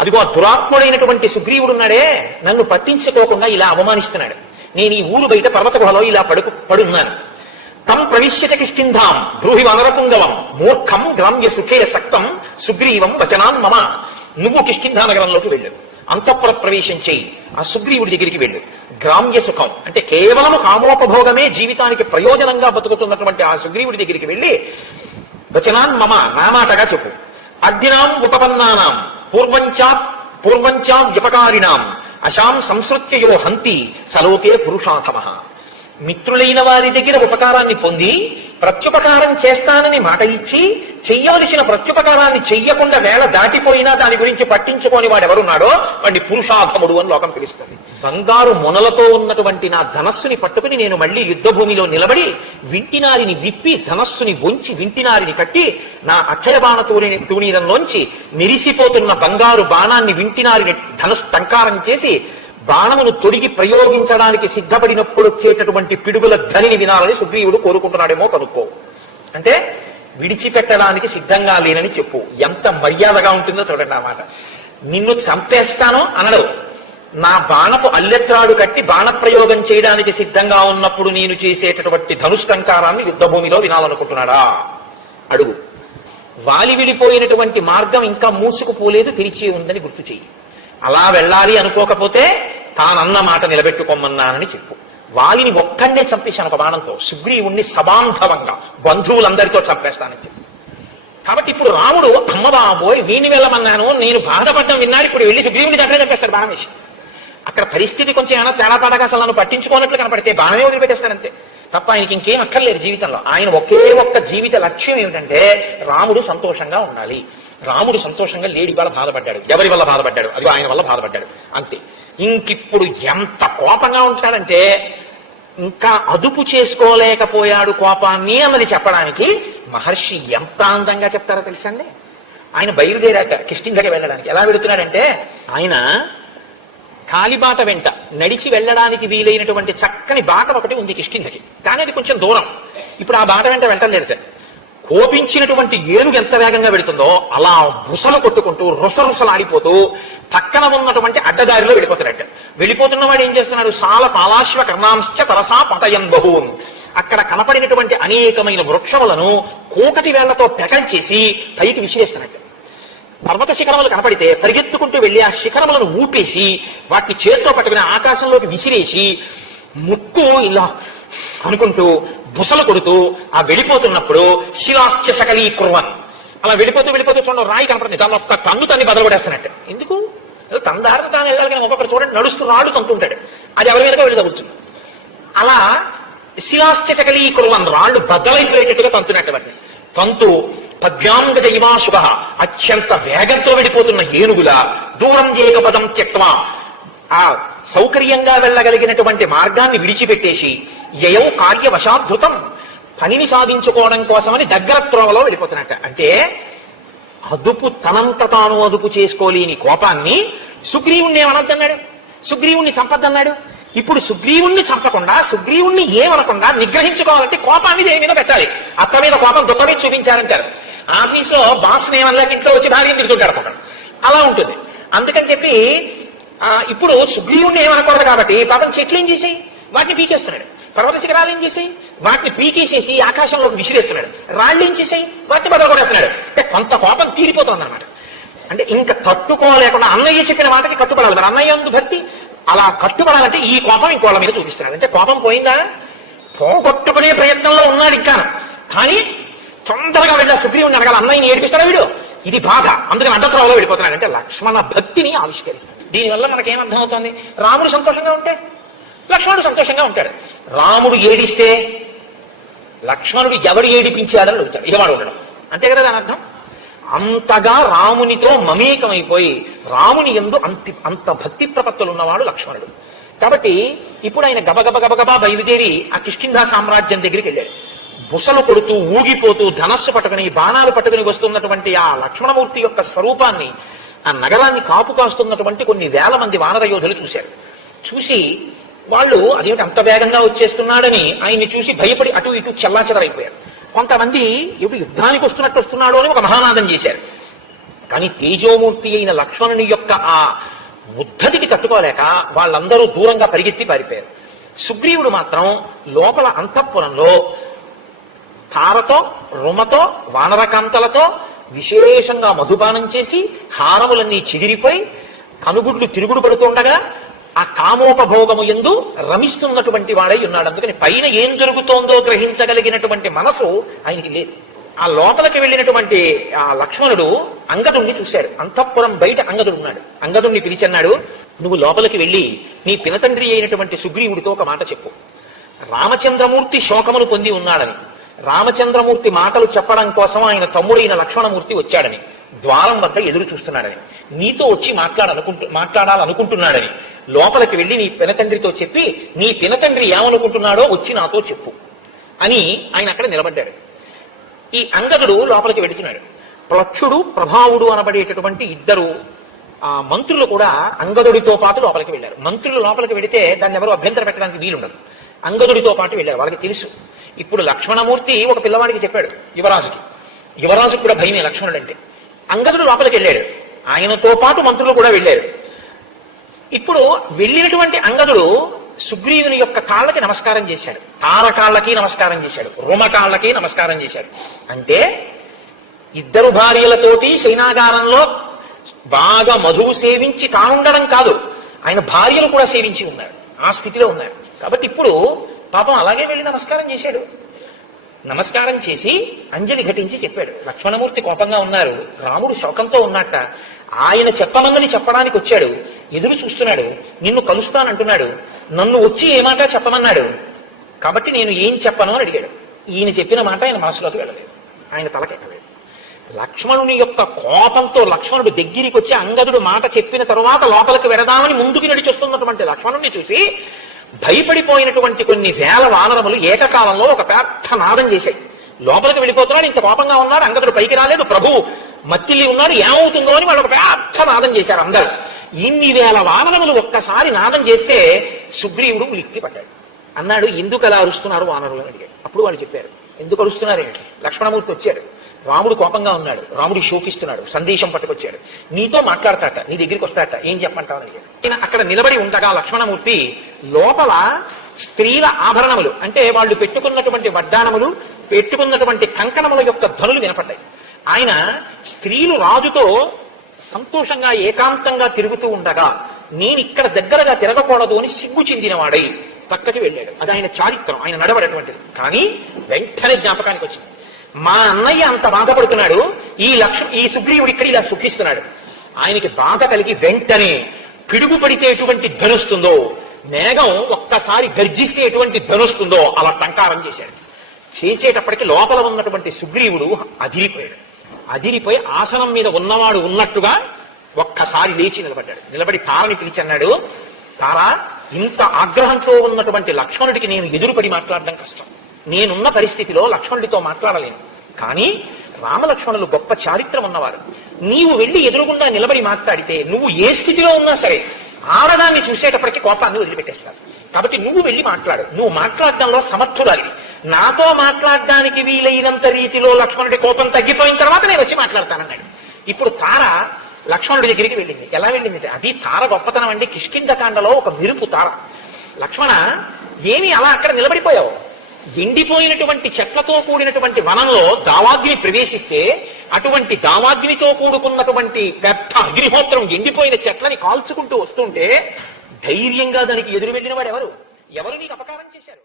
అదిగో ఆ దురాత్ముడైనటువంటి సుగ్రీవుడున్నాడే, నన్ను పట్టించుకోకుండా ఇలా అవమానిస్తున్నాడు. నేను ఈ ఊరు బయట పర్వత గుహలో ఇలా పడున్నాను. తం ప్రవిశ్యత కిష్కింధాం బ్రూహి వనరపుంగవం మూర్ఖం గ్రామ్య సుఖే సక్తం సుగ్రీవం వచనాన్ మమ. నువ్వు కిష్కింధా నగరంలోకి వెళ్ళు, అంతఃపుర ప్రవేశం చేయి, ఆ సుగ్రీవుడి దగ్గరికి వెళ్ళు. గ్రామ్య సుఖం అంటే కేవలము కామోపభోగమే జీవితానికి ప్రయోజనంగా బతుకుతున్నటువంటి ఆ సుగ్రీవుడి దగ్గరికి వెళ్ళి వచనాన్ మమ, నా మాటగా చెప్పు. అగ్నినాం ఉపపన్నానాం పూర్వంచా వ్యపకారిణాం అశాం సంసృత్యయో హంతి సలోకే పురుషాథమః. మిత్రులైన వారి దగ్గర ఉపకారాన్ని పొంది ప్రత్యుపకారం చేస్తానని మాట ఇచ్చి చెయ్యవలసిన ప్రత్యుపకారాన్ని చెయ్యకుండా వేళ దాటిపోయినా దాని గురించి పట్టించుకోని వాడెవరున్నాడో వాడిని పురుషాధముడు అని లోకం పిలుస్తుంది. బంగారు మొనలతో ఉన్నటువంటి నా ధనస్సుని పట్టుకుని నేను మళ్లీ యుద్ధభూమిలో నిలబడి వింటినారిని విప్పి ధనస్సుని వంచి వింటినారిని కట్టి నా అక్షయ బాణ తూణీరంలోంచి మెరిసిపోతున్న బంగారు బాణాన్ని వింటినారిని టంకారం చేసి బాణమును తొడిగి ప్రయోగించడానికి సిద్ధపడినప్పుడు వచ్చేటటువంటి పిడుగుల ధ్వనిని వినాలని సుగ్రీవుడు కోరుకుంటున్నాడేమో కనుక్కో. అంటే విడిచిపెట్టడానికి సిద్ధంగా లేనని చెప్పు. ఎంత మర్యాదగా ఉంటుందో చూడండి ఆ మాట. నిన్ను చంపేస్తానో అనడు, నా బాణపు అల్లెత్రాడు కట్టి బాణప్రయోగం చేయడానికి సిద్ధంగా ఉన్నప్పుడు నేను చేసేటటువంటి ధనుష్టంకారాన్ని యుద్ధభూమిలో వినాలనుకుంటున్నాడా అడుగు. వాలి విడిపోయినటువంటి మార్గం ఇంకా మూసుకుపోలేదు, తెరిచి ఉందని గుర్తు చెయ్యి. అలా వెళ్ళాలి అనుకోకపోతే తానన్న మాట నిలబెట్టుకోమన్నానని చెప్పు. వాలిని ఒక్కడే చంపేశాను ఒక బాణంతో, సుగ్రీవుణ్ణి సబాంధవంగా బంధువులందరితో చంపేస్తానని చెప్పు. కాబట్టి ఇప్పుడు రాముడు అమ్మ బాబోయ్ వీణి వెళ్ళమన్నాను, నేను బాధపడ్డం విన్నాడు, ఇప్పుడు వెళ్ళి సుగ్రీవుని అక్కడే చంపేస్తాడు బాణం వేసి. అక్కడ పరిస్థితి కొంచెం ఏమైనా తేడాపాడగా అసలు నన్ను పట్టించుకోనట్లు కనపడితే బాణమే వదిలిపెట్టేస్తానంతే తప్ప ఆయనకి ఇంకేం అక్కర్లేదు జీవితంలో. ఆయన ఒకే ఒక్క జీవిత లక్ష్యం ఏమిటంటే రాముడు సంతోషంగా ఉండాలి. రాముడు సంతోషంగా లేడి వల్ల బాధపడ్డాడు, ఎవరి వల్ల బాధపడ్డాడు, అది ఆయన వల్ల బాధపడ్డాడు అంతే. ఇంకిప్పుడు ఎంత కోపంగా ఉంటాడంటే ఇంకా అదుపు చేసుకోలేకపోయాడు కోపాన్ని అన్నది చెప్పడానికి మహర్షి ఎంత అందంగా చెప్తారో తెలుసండి. ఆయన బయలుదేరాక కిష్కింధకి వెళ్ళడానికి ఎలా వెళుతున్నాడంటే, ఆయన కాలిబాట వెంట నడిచి వెళ్ళడానికి వీలైనటువంటి చక్కని బాట ఒకటి ఉంది కిష్కింధకి, కానీ అది కొంచెం దూరం. ఇప్పుడు ఆ బాట వెంట వెళ్ళలేదట. కోపించినటువంటి ఏనుగు ఎంత వేగంగా వెళుతుందో అలా బుసలు కొట్టుకుంటూ రుసరుసలాడిపోతూ పక్కన ఉన్నటువంటి అడ్డదారిలో వెళ్ళిపోతాడట. వెళ్ళిపోతున్నవాడు ఏం చేస్తున్నాడు, సాల పాలాశ్వ కర్ణాంశ్చ తరసా పతయన్ బహూన్. అక్కడ కనపడినటువంటి అనేకమైన వృక్షములను కోకటి వేళ్లతో పెకల్చేసి పైకి విసిరేస్తున్నట్టు. పర్వత శిఖరములు కనపడితే పరిగెత్తుకుంటూ వెళ్ళి ఆ శిఖరములను ఊపేసి వాటిని చేత్తో పట్టుకుని ఆకాశంలోకి విసిరేసి ముక్కు ఇలా అనుకుంటూ బుసలు కొడుతూ ఆ వెళ్ళిపోతున్నప్పుడు శిలాశ్చ సకలీ కుర్వన్ అలా వెళ్ళిపోతూ చూడండి రాయి కనపడుతుంది, దాని ఒక్క కన్ను తన్ని బదలగొడేస్తున్నట్టు. ఎందుకు తన దారిని తాను వెళ్ళాలి కానీ ఒక్కొక్కరు చూడండి నడుస్తూ రాడు తంతుంటాడు, అది ఎవరి మీదగా వెళ్ళి తగ్గుతుంది. అలా శిలాశ్చ సకలీ కుర్వన్ రాళ్లు బద్దలైపోయేటట్టుగా తంతున్నట్టు వాటిని తంతు పద్యాంగ జైవాశుభ అత్యంత వేగంతో వెళ్ళిపోతున్న ఏనుగుల దూరం ఏకపదం త్యక్వా ఆ సౌకర్యంగా వెళ్ళగలిగినటువంటి మార్గాన్ని విడిచిపెట్టేసి యయౌ కార్యవశాద్ధృతం పనిని సాధించుకోవడం కోసమని దగ్గర త్రోవలో వెళ్ళిపోతున్నట్ట. అంటే అదుపు తనంత తాను అదుపు చేసుకోలేని కోపాన్ని సుగ్రీవుణ్ణి ఏమనద్దన్నాడు, సుగ్రీవుణ్ణి చంపద్దన్నాడు. ఇప్పుడు సుగ్రీవుణ్ణి చంపకుండా సుగ్రీవుణ్ణి ఏమనకుండా నిగ్రహించుకోవాలంటే కోపాన్ని దేని మీద పెట్టాలి. అత్త మీద కోపం దుఃఖ మీద చూపించారంటారు. ఆఫీస్లో బాస్ ఏమనలేక ఇంట్లో వచ్చి భార్యను తిరుగుతుంటారు ఒకడు, అలా ఉంటుంది. అందుకని చెప్పి ఇప్పుడు సుగ్రీవుణ్ణి ఏమనకూడదు కాబట్టి పాపం చెట్లు ఏం చేసాయి, వాటిని పీకేస్తున్నాడు. పర్వత శిఖరాలు ఏం చేసాయి, వాటిని పీకేసేసి ఆకాశంలోకి విసిరేస్తున్నాడు. రాళ్ళు ఏం చేసాయి, వాటిని బదలగొడేస్తున్నాడు. అంటే కొంత కోపం తీరిపోతుంది అన్నమాట. అంటే ఇంకా తట్టుకోలేకుండా అన్నయ్య చెప్పిన మాటకి కట్టుబడాలి. మరి అన్నయ్య అందు భక్తి అలా కట్టుబడాలంటే ఈ కోపం ఇంకోళ్ళ మీద చూపిస్తున్నాడు. అంటే కోపం పోయిందా, పోగొట్టుకునే ప్రయత్నంలో ఉన్నాడు ఇంకా. కానీ తొందరగా వెళ్ళా సుగ్రీవుని అనగాల అన్నయ్యని ఏడిపిస్తాడా వీడు, ఇది బాధ, అందుకని అడ్డత్రావులో వెళ్ళిపోతున్నాడు. అంటే లక్ష్మణ భక్తిని ఆవిష్కరిస్తుంది. దీనివల్ల మనకేమర్థం అవుతుంది, రాముడు సంతోషంగా ఉంటే లక్ష్మణుడు సంతోషంగా ఉంటాడు. రాముడు ఏడిస్తే లక్ష్మణుడు ఎవడు ఏడిపించాడని అడుగుతాడు, ఇకవాడు ఉండడం. అంతే కదా దాని అర్థం. అంతగా రామునితో మమేకమైపోయి రాముని యందు అంత భక్తి ప్రపత్తులు ఉన్నవాడు లక్ష్మణుడు. కాబట్టి ఇప్పుడు ఆయన గబగబా బయలుదేరి ఆ కిష్కింధా సామ్రాజ్యం దగ్గరికి వెళ్ళాడు. బుసలు కొడుతూ ఊగిపోతూ ధనస్సు పట్టుకుని బాణాలు పట్టుకుని వస్తున్నటువంటి ఆ లక్ష్మణమూర్తి యొక్క స్వరూపాన్ని, ఆ నగరాన్ని కాపు కాస్తున్నటువంటి కొన్ని వేల మంది వానర యోధులు చూశారు. చూసి వాళ్ళు అదేమిటి అంత వేగంగా వచ్చేస్తున్నాడని ఆయన్ని చూసి భయపడి అటు ఇటు చెల్లాచెదరైపోయారు. కొంతమంది ఇప్పుడు యుద్ధానికి వస్తున్నట్టు వస్తున్నాడు అని ఒక మహానాదం చేశారు. కానీ తేజోమూర్తి అయిన లక్ష్మణుని యొక్క ఆ ఉద్ధతికి తట్టుకోలేక వాళ్ళందరూ దూరంగా పరిగెత్తి పారిపోయారు. సుగ్రీవుడు మాత్రం లోపల అంతఃపురంలో తారతో రుమతో వానరకాంతలతో విశేషంగా మధుపానం చేసి హారములన్నీ చిదిరిపోయి కనుగుడ్లు తిరుగుడు పడుతుండగా ఆ కామోపభోగము యందు రమిస్తున్నటువంటి వాడై ఉన్నాడు. అందుకని పైన ఏం జరుగుతోందో గ్రహించగలిగినటువంటి మనసు ఆయనకి లేదు. ఆ లోపలికి వెళ్ళినటువంటి ఆ లక్ష్మణుడు అంగదుణ్ణి చూశాడు. అంతఃపురం బయట అంగదుడు ఉన్నాడు. అంగదుణ్ణి పిలిచన్నాడు, నువ్వు లోపలికి వెళ్ళి నీ పినతండ్రి అయినటువంటి సుగ్రీవుడితో ఒక మాట చెప్పు. రామచంద్రమూర్తి శోకమును పొంది ఉన్నాడని, రామచంద్రమూర్తి మాటలు చెప్పడం కోసం ఆయన తమ్ముడైన లక్ష్మణమూర్తి వచ్చాడని, ద్వారం వద్ద ఎదురు చూస్తున్నాడని, నీతో వచ్చి మాట్లాడాలనుకుంటున్నాడని లోపలికి వెళ్ళి నీ పినతండ్రితో చెప్పి నీ పినతండ్రి ఏమనుకుంటున్నాడో వచ్చి నాతో చెప్పు అని ఆయన అక్కడ నిలబడ్డాడు. ఈ అంగదుడు లోపలికి వెళుతున్నాడు. ప్లక్షుడు ప్రభావుడు అనబడేటటువంటి ఇద్దరు మంత్రులు కూడా అంగదుడితో పాటు లోపలికి వెళ్ళారు. మంత్రులు లోపలికి వెళితే దాన్ని ఎవరు అభ్యంతర పెట్టడానికి వీలుండదు. అంగదుడితో పాటు వెళ్ళారు. వాళ్ళకి తెలుసు ఇప్పుడు లక్ష్మణమూర్తి ఒక పిల్లవాడికి చెప్పాడు యువరాజుకు కూడా భయమే లక్ష్మణుడు అంటే. అంగదుడు లోపలికి వెళ్ళాడు, ఆయనతో పాటు మంత్రులు కూడా వెళ్ళారు. ఇప్పుడు వెళ్ళినటువంటి అంగదుడు సుగ్రీవుని యొక్క కాళ్ళకి నమస్కారం చేశాడు, తారకాళ్ళకి నమస్కారం చేశాడు, రుమకాళ్ళకి నమస్కారం చేశాడు. అంటే ఇద్దరు భార్యలతోటి శయనాగారంలో బాగా మధువు సేవించి తానుండడం కాదు, ఆయన భార్యలు కూడా సేవించి ఉన్నారు, ఆ స్థితిలో ఉన్నారు. కాబట్టి ఇప్పుడు పాపం అలాగే వెళ్ళి నమస్కారం చేశాడు. నమస్కారం చేసి అంజలి ఘటించి చెప్పాడు, లక్ష్మణమూర్తి కోపంగా ఉన్నారు, రాముడు శోకంతో ఉన్నట్ట, ఆయన చెప్పమన్నది చెప్పడానికి వచ్చాడు, ఎదురు చూస్తున్నాడు, నిన్ను కలుస్తానంటున్నాడు, నన్ను వచ్చి ఏ మాట చెప్పమన్నాడు, కాబట్టి నేను ఏం చెప్పను అని అడిగాడు. ఈయన చెప్పిన మాట ఆయన మనసులోకి వెళ్ళలేదు, ఆయన తలకెక్కలేదు. లక్ష్మణుని యొక్క కోపంతో లక్ష్మణుడు దగ్గరికి వచ్చి అంగదుడు మాట చెప్పిన తరువాత లోపలికి వెడదామని ముందుకు నడిచొస్తున్నటువంటి లక్ష్మణుడిని చూసి భయపడిపోయినటువంటి కొన్ని వేల వానరములు ఏకకాలంలో ఒక పెద్ద నాదం చేశాయి. లోపలికి వెళ్ళిపోతున్నాడు, ఇంత కోపంగా ఉన్నాడు, అంగదుడు పైకి రాలేదు, ప్రభు మత్తిల్లి ఉన్నాడు, ఏమవుతుందో అని వాళ్ళు ఒక పెద్ద నాదం చేశారు అందరూ. ఇన్ని వేల వానరములు ఒక్కసారి నాదం చేస్తే సుగ్రీవుడు ఉలిక్కి పడ్డాడు. అన్నాడు, ఎందుకు అలా అరుస్తున్నారు వానరులు అని అడిగాడు. అప్పుడు వాళ్ళు చెప్పారు, ఎందుకు అరుస్తున్నారు ఏంటి, లక్ష్మణమూర్తి వచ్చాడు, రాముడు కోపంగా ఉన్నాడు, రాముడు శోకిస్తున్నాడు, సందేశం పట్టుకొచ్చాడు, నీతో మాట్లాడతాట, నీ దగ్గరికి వస్తాట, ఏం చెప్పంటావు అని. ఈయన అక్కడ నిలబడి ఉండగా లక్ష్మణమూర్తి లోపల స్త్రీల ఆభరణములు అంటే వాళ్ళు పెట్టుకున్నటువంటి వడ్డానములు, పెట్టుకున్నటువంటి కంకణముల యొక్క ధ్వనులు వినపడ్డాయి. ఆయన స్త్రీలు రాజుతో సంతోషంగా ఏకాంతంగా తిరుగుతూ ఉండగా నేను ఇక్కడ దగ్గరగా తిరగకూడదు అని సిగ్గు చెందినవాడై పక్కకి వెళ్ళాడు. అది ఆయన చారిత్రం, ఆయన నడవడటువంటిది. కానీ వెంటనే జ్ఞాపకానికి వచ్చింది, మా అన్నయ్య అంత బాధపడుతున్నాడు, ఈ సుగ్రీవుడు ఇక్కడ ఇలా సుఖిస్తున్నాడు. ఆయనకి బాధ కలిగి వెంటనే పిడుగు పడితే ఎటువంటి ధనుస్తుందో, మేఘం ఒక్కసారి గర్జిస్తే ఎటువంటి ధనుస్తుందో అలా టంకారం చేశాడు. చేసేటప్పటికి లోపల ఉన్నటువంటి సుగ్రీవుడు అదిరిపోయి ఆసనం మీద ఉన్నవాడు ఉన్నట్టుగా ఒక్కసారి లేచి నిలబడ్డాడు. నిలబడి తారని పిలిచి అన్నాడు, తారా, ఇంత ఆగ్రహంతో ఉన్నటువంటి లక్ష్మణుడికి నేను ఎదురుపడి మాట్లాడడం కష్టం, నేనున్న పరిస్థితిలో లక్ష్మణుడితో మాట్లాడలేను. కానీ రామలక్ష్మణులు గొప్ప చారిత్రం ఉన్నవారు, నీవు వెళ్ళి ఎదురుగుండా నిలబడి మాట్లాడితే నువ్వు ఏ స్థితిలో ఉన్నా సరే ఆడదాన్ని చూసేటప్పటికి కోపాన్ని వదిలిపెట్టేస్తాడు. కాబట్టి నువ్వు వెళ్ళి మాట్లాడు, నువ్వు మాట్లాడడంలో సమర్థురాలి, నాతో మాట్లాడడానికి వీలైనంత రీతిలో లక్ష్మణుడి కోపం తగ్గిపోయిన తర్వాత నేను వచ్చి మాట్లాడతానన్నాడు. ఇప్పుడు తార లక్ష్మణుడి దగ్గరికి వెళ్ళింది. ఎలా వెళ్ళింది, అది తార గొప్పతనం అండి. కిష్కింధకాండలో ఒక మెరుపు తార. లక్ష్మణ, ఏమి అలా అక్కడ నిలబడిపోయావు, ఎండిపోయినటువంటి చెట్లతో కూడినటువంటి వనంలో దావాగ్ని ప్రవేశిస్తే అటువంటి దావాగ్నితో కూడుకున్నటువంటి పెద్ద అగ్నిహోత్రం ఎండిపోయిన చెట్లని కాల్చుకుంటూ వస్తుంటే ధైర్యంగా దానికి ఎదురు వెళ్ళిన వాడు ఎవరు నీకు అపకారం చేశారు?